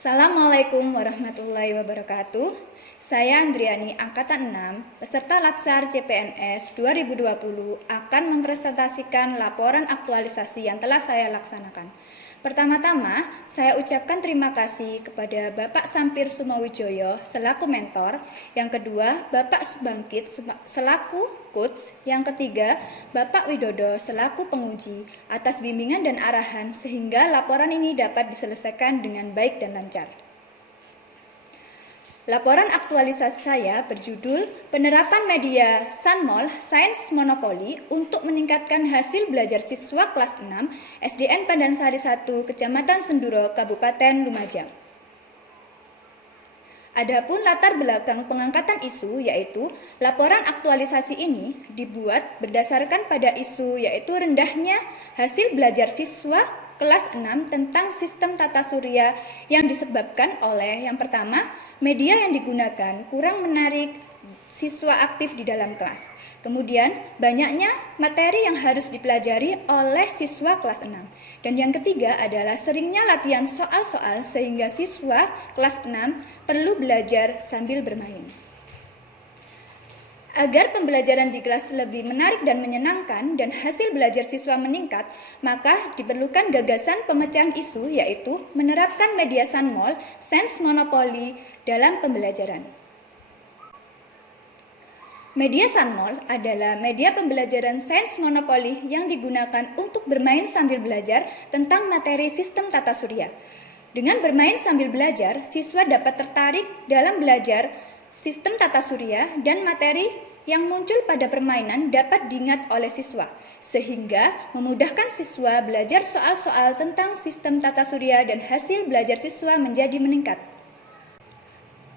Assalamualaikum warahmatullahi wabarakatuh. Saya Andriani, Angkatan 6, peserta Latsar CPNS 2020 akan mempresentasikan laporan aktualisasi yang telah saya laksanakan. Pertama-tama, saya ucapkan terima kasih kepada Bapak Sampir Sumowijoyo selaku mentor, yang kedua, Bapak Subangkit selaku coach, yang ketiga, Bapak Widodo selaku penguji atas bimbingan dan arahan sehingga laporan ini dapat diselesaikan dengan baik dan lancar. Laporan aktualisasi saya berjudul Penerapan Media Sunmol Sains Monopoli untuk meningkatkan hasil belajar siswa kelas 6 SDN Pandansari 1 Kecamatan Senduro Kabupaten Lumajang. Adapun latar belakang pengangkatan isu yaitu laporan aktualisasi ini dibuat berdasarkan pada isu yaitu rendahnya hasil belajar siswa kelas 6 tentang sistem tata surya yang disebabkan oleh yang pertama, media yang digunakan kurang menarik siswa aktif di dalam kelas. Kemudian, banyaknya materi yang harus dipelajari oleh siswa kelas 6. Dan yang ketiga adalah seringnya latihan soal-soal sehingga siswa kelas 6 perlu belajar sambil bermain. Agar pembelajaran di kelas lebih menarik dan menyenangkan dan hasil belajar siswa meningkat, maka diperlukan gagasan pemecahan isu yaitu menerapkan media Sunmol Sains Monopoli dalam pembelajaran. Media Sunmol adalah media pembelajaran sains monopoli yang digunakan untuk bermain sambil belajar tentang materi sistem tata surya. Dengan bermain sambil belajar, siswa dapat tertarik dalam belajar sistem tata surya dan materi yang muncul pada permainan dapat diingat oleh siswa, sehingga memudahkan siswa belajar soal-soal tentang sistem tata surya dan hasil belajar siswa menjadi meningkat.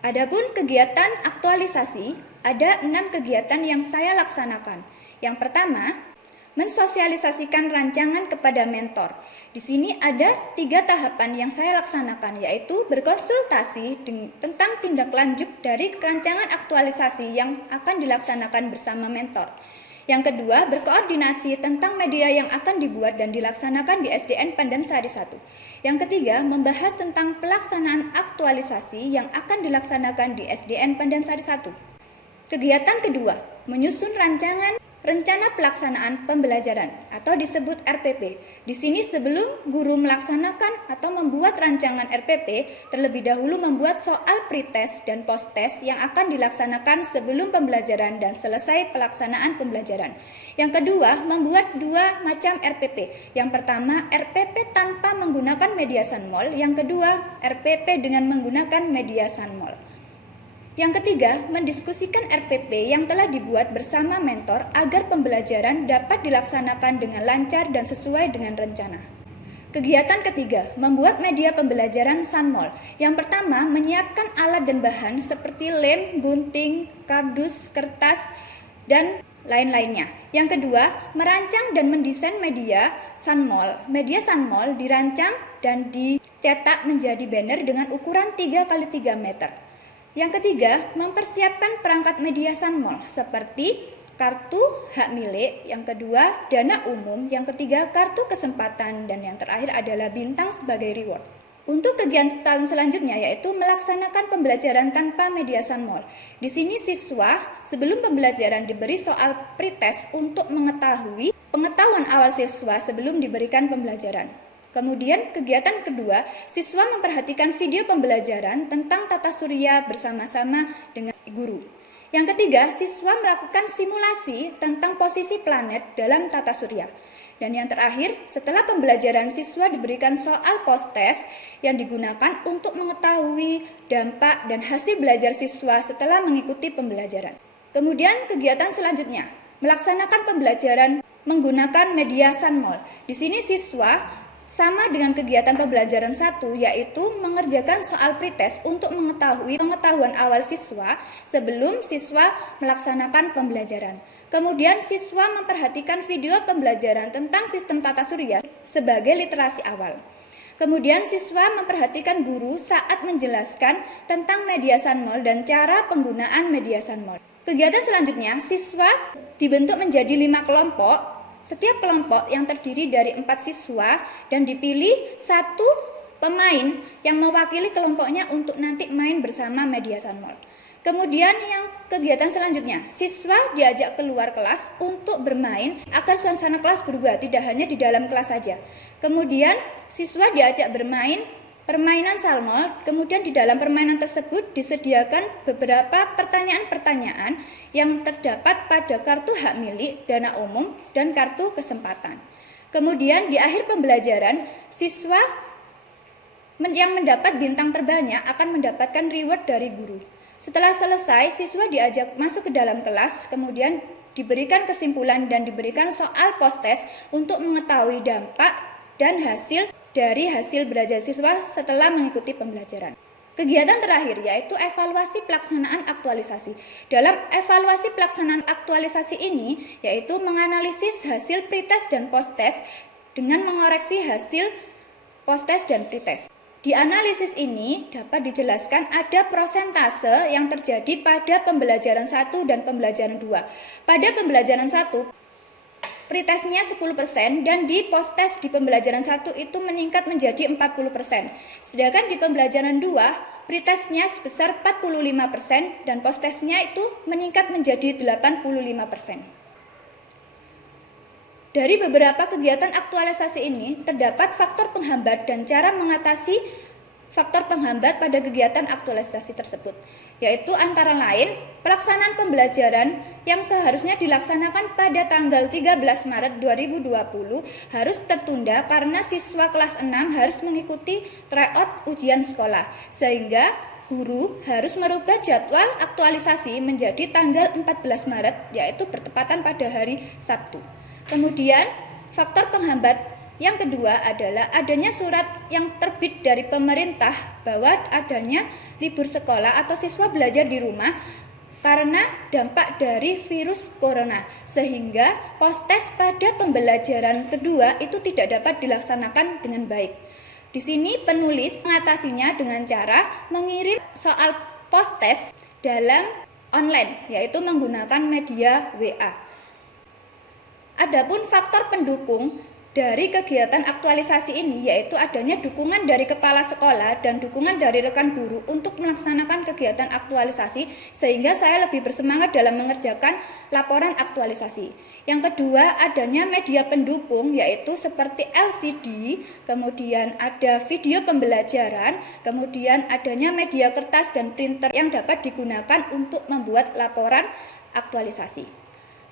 Adapun kegiatan aktualisasi, ada 6 kegiatan yang saya laksanakan. Yang pertama, mensosialisasikan rancangan kepada mentor. Di sini ada 3 tahapan yang saya laksanakan, yaitu berkonsultasi tentang tindak lanjut dari rancangan aktualisasi yang akan dilaksanakan bersama mentor. Yang kedua, berkoordinasi tentang media yang akan dibuat dan dilaksanakan di SDN Pandansari 1. Yang ketiga, membahas tentang pelaksanaan aktualisasi yang akan dilaksanakan di SDN Pandansari 1. Kegiatan kedua, menyusun rencana pelaksanaan pembelajaran atau disebut RPP. Di sini sebelum guru melaksanakan atau membuat rancangan RPP, terlebih dahulu membuat soal pretest dan post-test yang akan dilaksanakan sebelum pembelajaran dan selesai pelaksanaan pembelajaran. Yang kedua, membuat 2 macam RPP. Yang pertama, RPP tanpa menggunakan media Sunmol. Yang kedua, RPP dengan menggunakan media Sunmol. Yang ketiga, mendiskusikan RPP yang telah dibuat bersama mentor agar pembelajaran dapat dilaksanakan dengan lancar dan sesuai dengan rencana. Kegiatan ketiga, membuat media pembelajaran Sunmol. Yang pertama, menyiapkan alat dan bahan seperti lem, gunting, kardus, kertas, dan lain-lainnya. Yang kedua, merancang dan mendesain media Sunmol. Media Sunmol dirancang dan dicetak menjadi banner dengan ukuran 3x3 meter. Yang ketiga, mempersiapkan perangkat media Sunmol seperti kartu hak milik, yang kedua dana umum, yang ketiga kartu kesempatan, dan yang terakhir adalah bintang sebagai reward. Untuk kegiatan selanjutnya yaitu melaksanakan pembelajaran tanpa media Sunmol. Di sini siswa sebelum pembelajaran diberi soal pretest untuk mengetahui pengetahuan awal siswa sebelum diberikan pembelajaran. Kemudian kegiatan kedua, siswa memperhatikan video pembelajaran tentang tata surya bersama-sama dengan guru. Yang ketiga, siswa melakukan simulasi tentang posisi planet dalam tata surya. Dan yang terakhir, setelah pembelajaran siswa diberikan soal post-test yang digunakan untuk mengetahui dampak dan hasil belajar siswa setelah mengikuti pembelajaran. Kemudian kegiatan selanjutnya, melaksanakan pembelajaran menggunakan media Sunmol. Di sini siswa sama dengan kegiatan pembelajaran 1, yaitu mengerjakan soal pretest untuk mengetahui pengetahuan awal siswa sebelum siswa melaksanakan pembelajaran. Kemudian siswa memperhatikan video pembelajaran tentang sistem tata surya sebagai literasi awal. Kemudian siswa memperhatikan guru saat menjelaskan tentang media Sunmol dan cara penggunaan media Sunmol. Kegiatan selanjutnya, siswa dibentuk menjadi 5 kelompok. Setiap kelompok yang terdiri dari 4 siswa dan dipilih 1 pemain yang mewakili kelompoknya untuk nanti main bersama media Sunmol. Kemudian yang kegiatan selanjutnya, siswa diajak keluar kelas untuk bermain agar suasana kelas berubah, tidak hanya di dalam kelas saja. Kemudian siswa diajak bermain permainan Sunmol, kemudian di dalam permainan tersebut disediakan beberapa pertanyaan-pertanyaan yang terdapat pada kartu hak milik, dana umum, dan kartu kesempatan. Kemudian di akhir pembelajaran, siswa yang mendapat bintang terbanyak akan mendapatkan reward dari guru. Setelah selesai, siswa diajak masuk ke dalam kelas, kemudian diberikan kesimpulan dan diberikan soal post-test untuk mengetahui dampak dan hasil dari hasil belajar siswa setelah mengikuti pembelajaran. Kegiatan terakhir yaitu evaluasi pelaksanaan aktualisasi. Dalam evaluasi pelaksanaan aktualisasi ini yaitu menganalisis hasil pretest dan post-test dengan mengoreksi hasil post-test dan pretest. Di analisis ini dapat dijelaskan ada prosentase yang terjadi pada pembelajaran 1 dan pembelajaran 2. Pada pembelajaran 1, pretestnya 10% dan di post-test di pembelajaran 1 itu meningkat menjadi 40%. Sedangkan di pembelajaran 2, pretestnya sebesar 45% dan post-testnya itu meningkat menjadi 85%. Dari beberapa kegiatan aktualisasi ini, terdapat faktor penghambat dan cara mengatasi faktor penghambat pada kegiatan aktualisasi tersebut, yaitu antara lain pelaksanaan pembelajaran yang seharusnya dilaksanakan pada tanggal 13 Maret 2020 harus tertunda karena siswa kelas 6 harus mengikuti tryout ujian sekolah, sehingga guru harus merubah jadwal aktualisasi menjadi tanggal 14 Maret, yaitu bertepatan pada hari Sabtu. Kemudian, faktor penghambat yang kedua adalah adanya surat yang terbit dari pemerintah bahwa adanya libur sekolah atau siswa belajar di rumah karena dampak dari virus corona, sehingga post-test pada pembelajaran kedua itu tidak dapat dilaksanakan dengan baik. Di sini penulis mengatasinya dengan cara mengirim soal post-test dalam online, yaitu menggunakan media WA. Adapun faktor pendukung dari kegiatan aktualisasi ini yaitu adanya dukungan dari kepala sekolah dan dukungan dari rekan guru untuk melaksanakan kegiatan aktualisasi sehingga saya lebih bersemangat dalam mengerjakan laporan aktualisasi. Yang kedua, adanya media pendukung yaitu seperti LCD, kemudian ada video pembelajaran, kemudian adanya media kertas dan printer yang dapat digunakan untuk membuat laporan aktualisasi.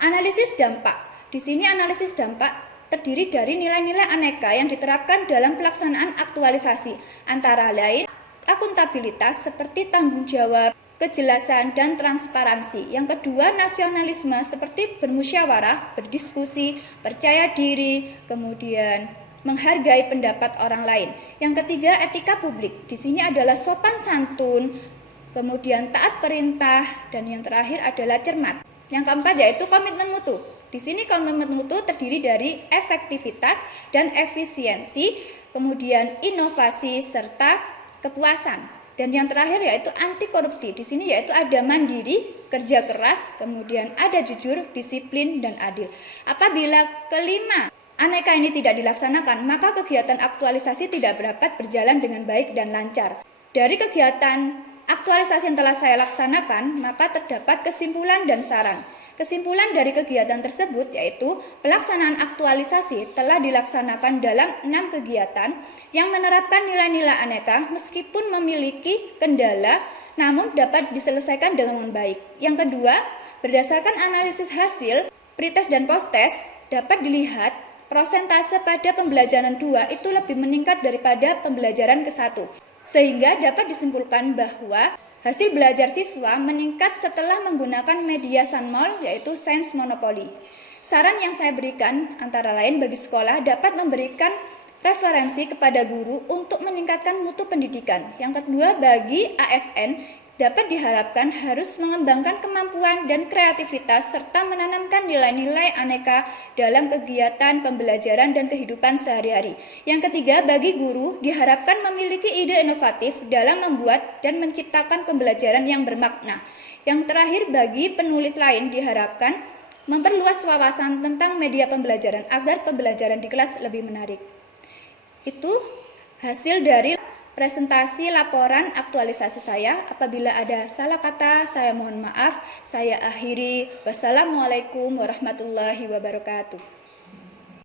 Analisis dampak. Di sini analisis dampak terdiri dari nilai-nilai aneka yang diterapkan dalam pelaksanaan aktualisasi, antara lain akuntabilitas seperti tanggung jawab, kejelasan, dan transparansi. Yang kedua, nasionalisme seperti bermusyawarah, berdiskusi, percaya diri, kemudian menghargai pendapat orang lain. Yang ketiga, etika publik. Di sini adalah sopan santun, kemudian taat perintah, dan yang terakhir adalah cermat. Yang keempat yaitu komitmen mutu. Di sini komitmen mutu terdiri dari efektivitas dan efisiensi, kemudian inovasi serta kepuasan. Dan yang terakhir yaitu anti korupsi. Di sini yaitu ada mandiri, kerja keras, kemudian ada jujur, disiplin, dan adil. Apabila kelima aneka ini tidak dilaksanakan, maka kegiatan aktualisasi tidak dapat berjalan dengan baik dan lancar. Dari kegiatan aktualisasi yang telah saya laksanakan, maka terdapat kesimpulan dan saran. Kesimpulan dari kegiatan tersebut yaitu pelaksanaan aktualisasi telah dilaksanakan dalam 6 kegiatan yang menerapkan nilai-nilai aneka meskipun memiliki kendala namun dapat diselesaikan dengan baik. Yang kedua, berdasarkan analisis hasil pretest dan post-test dapat dilihat prosentase pada pembelajaran 2 itu lebih meningkat daripada pembelajaran ke-1. Sehingga dapat disimpulkan bahwa hasil belajar siswa meningkat setelah menggunakan media Sunmol yaitu Sains Monopoly. Saran yang saya berikan antara lain bagi sekolah dapat memberikan referensi kepada guru untuk meningkatkan mutu pendidikan. Yang kedua, bagi ASN dapat diharapkan harus mengembangkan kemampuan dan kreativitas serta menanamkan nilai-nilai aneka dalam kegiatan pembelajaran dan kehidupan sehari-hari. Yang ketiga, bagi guru diharapkan memiliki ide inovatif dalam membuat dan menciptakan pembelajaran yang bermakna. Yang terakhir, bagi penulis lain diharapkan memperluas wawasan tentang media pembelajaran agar pembelajaran di kelas lebih menarik. Itu hasil dari presentasi laporan aktualisasi saya. Apabila ada salah kata, saya mohon maaf. Saya akhiri. Wassalamualaikum warahmatullahi wabarakatuh.